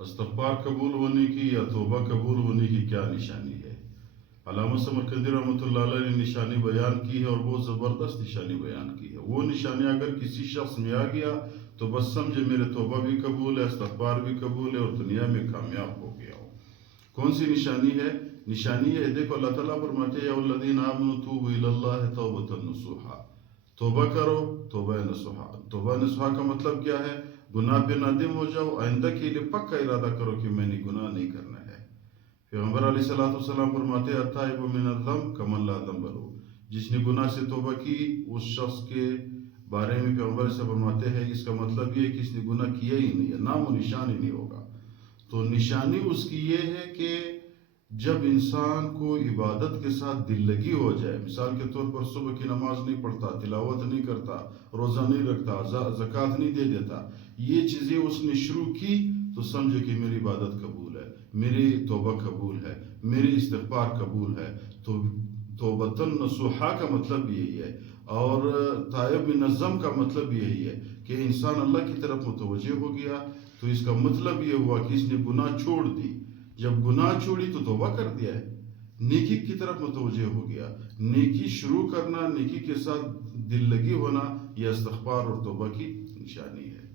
استغفار قبول ہونے کی یا توبہ قبول ہونے کی کیا نشانی ہے؟ علامہ سمرقندی رحمۃ اللہ علیہ نے نشانی بیان کی ہے اور بہت زبردست نشانی بیان کی ہے۔ وہ نشانی اگر کسی شخص میں آ گیا تو بس سمجھے میرے توبہ بھی قبول ہے، استغفار بھی قبول ہے اور دنیا میں کامیاب ہو گیا ہو۔ کون سی نشانی ہے؟ نشانی ہے، دیکھو اللہ تعالیٰ فرماتے ہیں یا الذین آمنوا توبوا الی اللہ توبۃ نصوحا، توبہ کرو توبہ نصوحا۔ توبہ نصوحا کا مطلب کیا ہے؟ گناہ پہ نادم ہو جاؤ، آئندہ کے لیے پکا ارادہ کرو کہ میں نے گناہ نہیں کرنا ہے۔ پیغمبر علیہ الصلوۃ والسلام فرماتے ہیں التائب من الذنب کمن لا ذنب لہ، جس نے گناہ سے توبہ کی اس شخص کے بارے میں پیغمبر سے فرماتے ہیں اس کا مطلب یہ ہے کہ اس نے گناہ کیا ہی نہیں ہے، نام و نشان ہی نہیں ہوگا۔ تو نشانی اس کی یہ ہے کہ جب انسان کو عبادت کے ساتھ دل لگی ہو جائے، مثال کے طور پر صبح کی نماز نہیں پڑھتا، تلاوت نہیں کرتا، روزہ نہیں رکھتا، زکوٰۃ نہیں دے دیتا، یہ چیزیں اس نے شروع کی تو سمجھے کہ میری عبادت قبول ہے، میری توبہ قبول ہے، میری استغفار قبول ہے۔ تو توبۃ نصوحا کا مطلب یہی ہے، اور تائب من الذنب کا مطلب یہی ہے کہ انسان اللہ کی طرف متوجہ ہو گیا تو اس کا مطلب یہ ہوا کہ اس نے گناہ چھوڑ دی۔ جب گناہ چھوڑی تو توبہ کر دیا ہے، نیکی کی طرف متوجہ ہو گیا۔ نیکی شروع کرنا، نیکی کے ساتھ دل لگی ہونا، یہ استغفار اور توبہ کی نشانی ہے۔